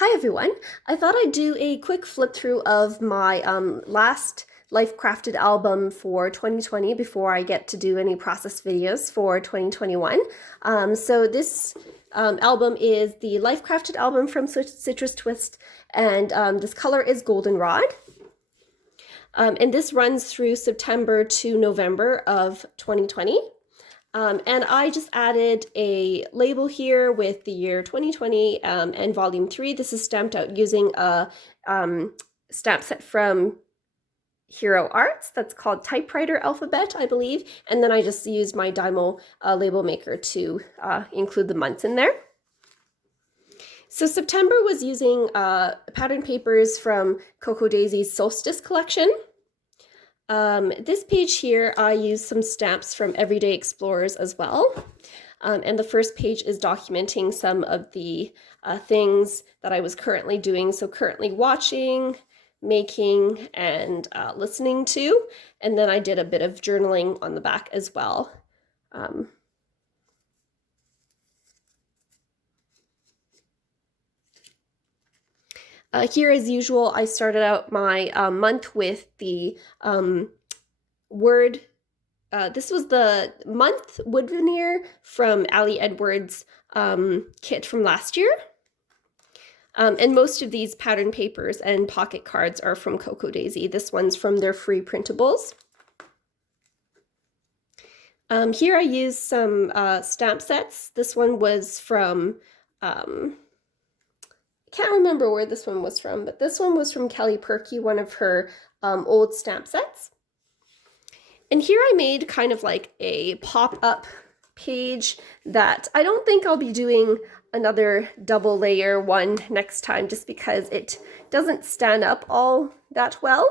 Hi everyone. I thought I'd do a quick flip through of my last Life Crafted album for 2020 before I get to do any process videos for 2021. So this album is the Life Crafted album from Citrus Twist, and this color is Goldenrod. And this runs through September to November of 2020. And I just added a label here with the year 2020 and volume 3. This is stamped out using a stamp set from Hero Arts that's called Typewriter Alphabet, I believe. And then I just used my Dymo label maker to include the months in there. So September was using pattern papers from Coco Daisy's Solstice collection. This page here, I used some stamps from Everyday Explorers as well. And the first page is documenting some of the things that I was currently doing. So currently watching, making, and listening to. And then I did a bit of journaling on the back as well. Here, as usual, I started out my month with the word. This was the month wood veneer from Ali Edwards' kit from last year. And most of these pattern papers and pocket cards are from Coco Daisy. This one's from their free printables. Here I used some stamp sets. This one was from I can't remember where this one was from, but this one was from Kelly Perky, one of her old stamp sets. And here I made kind of like a pop-up page that I don't think I'll be doing another double layer one next time just because it doesn't stand up all that well.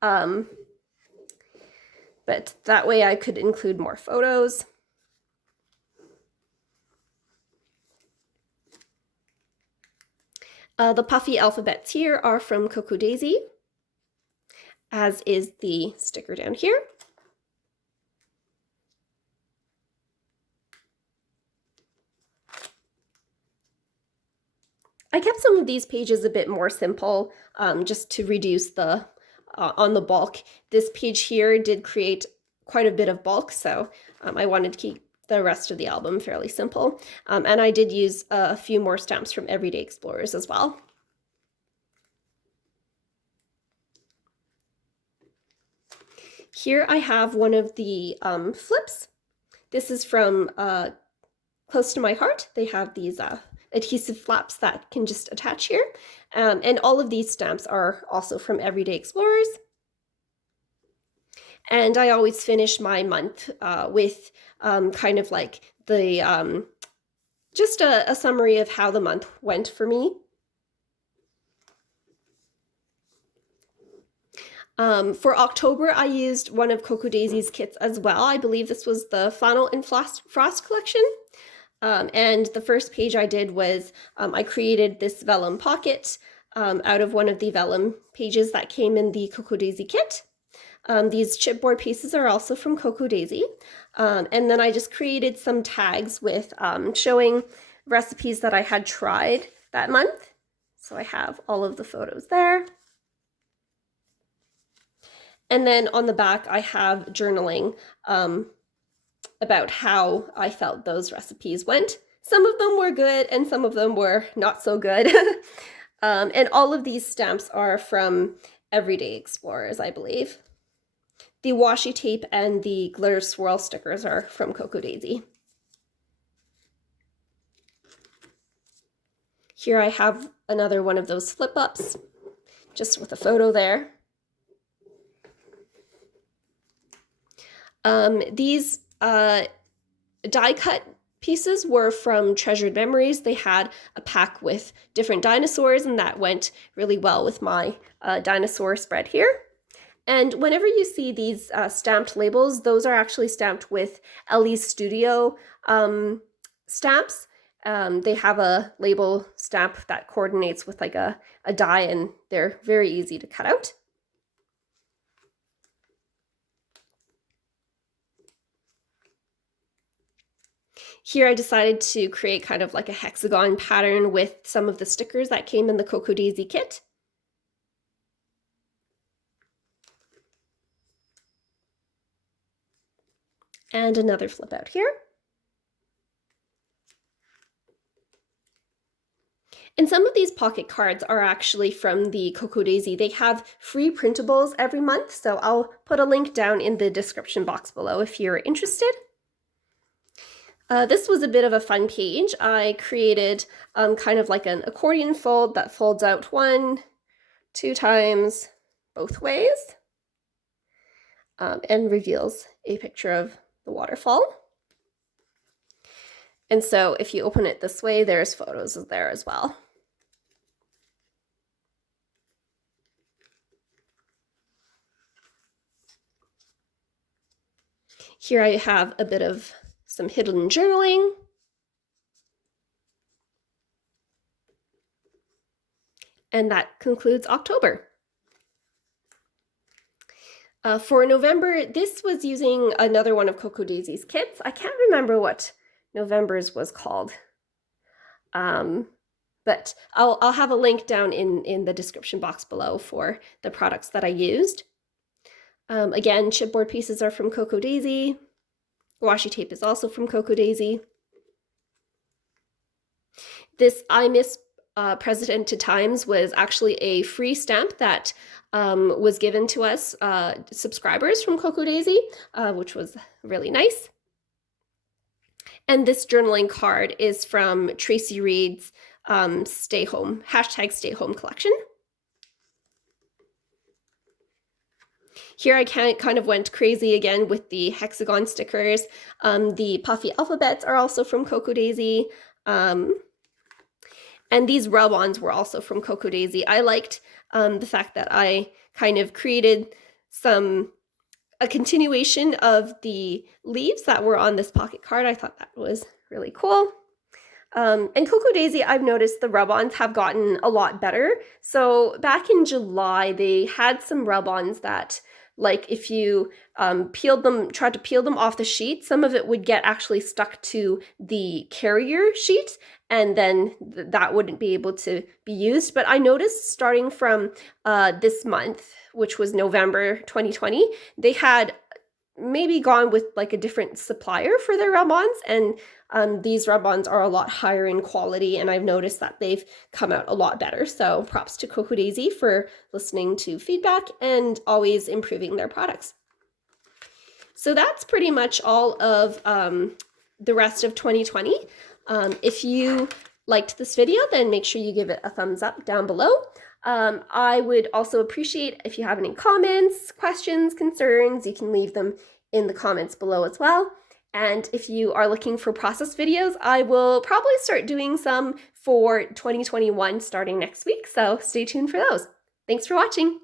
But that way I could include more photos. The puffy alphabets here are from Coco Daisy, as is the sticker down here. I kept some of these pages a bit more simple, just to reduce the on the bulk. This page here did create quite a bit of bulk, so I wanted to keep the rest of the album fairly simple. And I did use a few more stamps from Everyday Explorers as well. Here I have one of the flips. This is from Close to My Heart. They have these adhesive flaps that can just attach here. And all of these stamps are also from Everyday Explorers. And I always finish my month with kind of like the just a summary of how the month went for me. For October, I used one of Coco Daisy's kits as well. I believe this was the Flannel and Frost collection. And the first page I did was I created this vellum pocket out of one of the vellum pages that came in the Coco Daisy kit. These chipboard pieces are also from Coco Daisy. And then I just created some tags with showing recipes that I had tried that month. So I have all of the photos there. And then on the back, I have journaling about how I felt those recipes went. Some of them were good and some of them were not so good. And all of these stamps are from Everyday Explorers, I believe. The washi tape and the glitter swirl stickers are from Coco Daisy. Here I have another one of those flip-ups, just with a photo there. These die-cut pieces were from Treasured Memories. They had a pack with different dinosaurs, and that went really well with my dinosaur spread here. And whenever you see these stamped labels, those are actually stamped with Ellie's Studio stamps. They have a label stamp that coordinates with like a die, and they're very easy to cut out. Here I decided to create kind of like a hexagon pattern with some of the stickers that came in the Cocoa Daisy kit. And another flip out here. And some of these pocket cards are actually from the Cocoa Daisy. They have free printables every month, so I'll put a link down in the description box below if you're interested. This was a bit of a fun page. I created kind of like an accordion fold that folds out 1, 2 times both ways and reveals a picture of the waterfall. And so if you open it this way, there's photos there as well. Here I have a bit of some hidden journaling. And that concludes October. For November, this was using another one of Cocoa Daisy's kits. I can't remember what November's was called. But I'll have a link down in the description box below for the products that I used. Again, chipboard pieces are from Cocoa Daisy. Washi tape is also from Cocoa Daisy. This I Miss President to Times was actually a free stamp that was given to us subscribers from Cocoa Daisy, which was really nice. And this journaling card is from Tracy Reed's Stay Home, #StayHome collection. Here I kind of went crazy again with the hexagon stickers. The puffy alphabets are also from Cocoa Daisy. And these rub-ons were also from Cocoa Daisy. I liked the fact that I kind of created a continuation of the leaves that were on this pocket card. I thought that was really cool. And Cocoa Daisy, I've noticed the rub-ons have gotten a lot better. So back in July, they had some rub-ons that, like if you tried to peel them off the sheet, some of it would get actually stuck to the carrier sheet, and then that wouldn't be able to be used. But I noticed starting from this month, which was November 2020, they had maybe gone with like a different supplier for their rub-ons, and these rub-ons are a lot higher in quality, and I've noticed that they've come out a lot better. So props to Cocoa Daisy for listening to feedback and always improving their products. So that's pretty much all of the rest of 2020. If you liked this video, then make sure you give it a thumbs up down below. I would also appreciate if you have any comments, questions, concerns, you can leave them in the comments below as well. And if you are looking for process videos, I will probably start doing some for 2021 starting next week, so stay tuned for those. Thanks for watching.